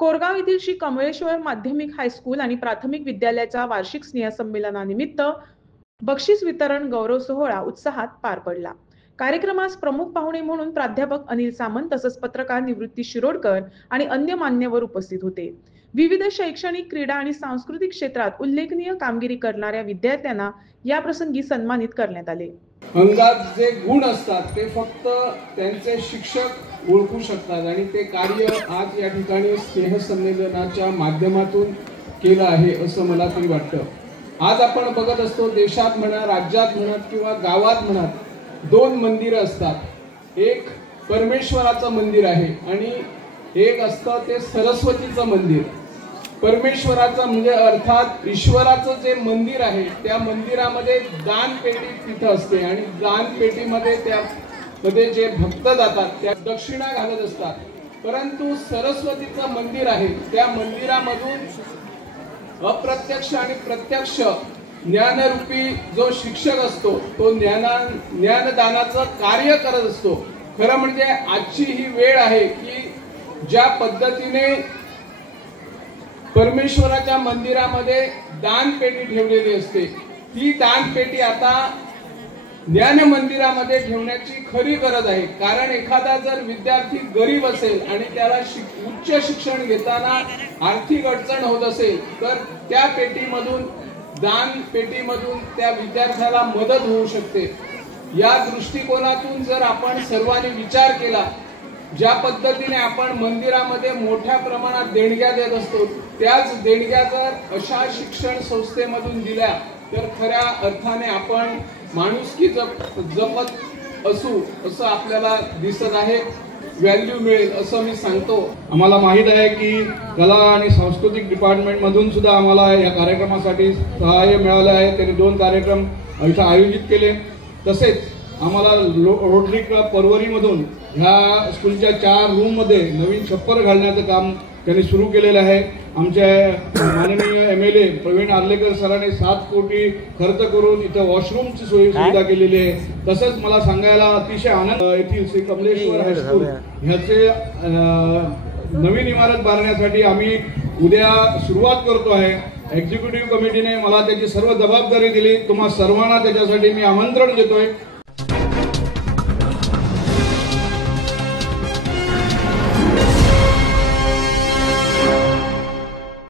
कोरगाव येथील श्री कमळेश्वर माध्यमिक हायस्कूल आणि प्राथमिक विद्यालयाच्या वार्षिक स्नेहसंमेलनानिमित्त बक्षीस वितरण गौरव सोहळा उत्साहात पार पडला। कार्यक्रमास प्रमुख पाहुणे म्हणून प्राध्यापक अनिल सामंत तसेच पत्रकार निवृत्ती शिरोडकर आणि अन्य मान्यवर उपस्थित होते। विविध शैक्षणिक, क्रीडा आणि सांस्कृतिक क्षेत्रात उल्लेखनीय कामगिरी करणाऱ्या विद्यार्थ्यांना या प्रसंगी सन्मानित करण्यात आले। अंगात जे गुण असतात ते फक्त त्यांचे शिक्षक ओळखू शकतात आणि ते कार्य आज या ठिकाणी स्नेहसंमेलनाच्या माध्यमातून केलं आहे असं मला तरी वाटतं। आज आपण बघत असतो देशात म्हणा, राज्यात म्हणा किंवा गावात म्हणा, दोन मंदिरं असतात। एक परमेश्वराचं मंदिर आहे आणि एक असतं ते सरस्वतीचं मंदिर। परमेश्वराचं म्हणजे अर्थात ईश्वराचं जे मंदिर आहे त्या मंदिरामध्ये दानपेटी तिथं असते आणि दानपेटीमध्ये त्यामध्ये जे भक्त जातात त्या दक्षिणा घालत असतात। परंतु सरस्वतीचं मंदिर आहे त्या मंदिरामधून अप्रत्यक्ष आणि प्रत्यक्ष ज्ञानरूपी जो शिक्षक असतो तो ज्ञानदानाचं कार्य करत असतो। खरं म्हणजे आजची ही वेळ आहे की ज्या पद्धतीने परमेश्वराच्या मंदिरामध्ये दानपेटी ठेवलेली असते ती दानपेटी आता ज्ञान मंदिरामध्ये ठेवण्याची खरी गरज आहे। कारण एखादा जर विद्यार्थी गरीब असेल आणि त्याला उच्च शिक्षण घेताना आर्थिक अडचण होत असेल तर त्या पेटीमधून, दान पेटीमधून त्या विद्यार्थ्याला मदत होऊ शकते। या दृष्टिकोनातून जर आपण सर्वांनी विचार केला, ज्या पद्धतीने आपण मंदिरामध्ये मोठ्या प्रमाणात देणग्या देत असतो त्याच देणग्या जर अशा शिक्षण संस्थेमधून दिल्या तर खऱ्या अर्थाने आपण माणुसकी जपत असू असं आपल्याला दिसत आहे। व्हॅल्यू मिळेल असं मी सांगतो। आम्हाला माहित आहे की कला आणि सांस्कृतिक डिपार्टमेंट मधून सुद्धा आम्हाला या कार्यक्रमासाठी सहाय्य मिळालं आहे। त्यांनी 2 कार्यक्रम इथं आयोजित केले। तसेच आम्हाला रोटरी क्लब परवरीमधून ह्या स्कूलच्या 4 रूममध्ये नवीन छप्पर घालण्याचं काम त्यांनी सुरू केलेलं आहे। आमच्या माननीय MLA प्रवीण आर्लेकर सरांनी 7 कोटी खर्च करून इथं वॉशरूमची सुविधा केलेली आहे। तसंच मला सांगायला अतिशय आनंद येथील श्री कमलेश्वर हायस्कूल ह्याचे नवीन इमारत बांधण्यासाठी आम्ही उद्या सुरुवात करतो आहे। एक्झिक्युटिव्ह कमिटीने मला त्याची सर्व जबाबदारी दिली। तुम्हा सर्वांना त्याच्यासाठी मी आमंत्रण देतोय।